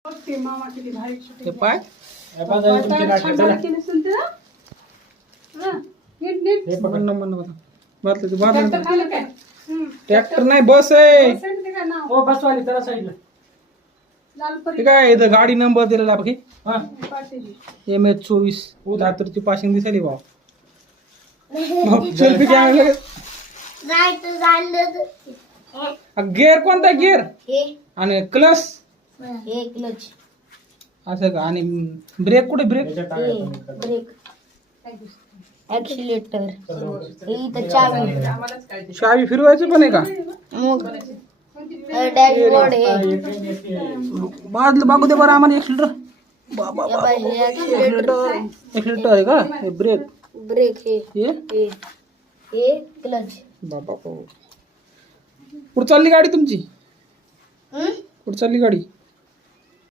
ते मामा किती भारी ते पाय ट्रॅक्टर नाही बस आहे ते काय इथं गाडी नंबर दिलेला बघी MH24 लातूरची पासिंग दिसायली भाऊ सेल्फी घ्या गिअर कोणता गिअर आणि क्लच असं का आणि ब्रेक कुठे ब्रेक ऍक्सिलेटर चावी फिरवायचं पण आहे का डॅशबोर्ड बाजलं बागू दे बरं आम्हाला एक्सिलेटर आहे का हे ब्रेक ब्रेक हे क्लच बाबा कुठं चालली गाडी तुमची कुठं चालली गाडी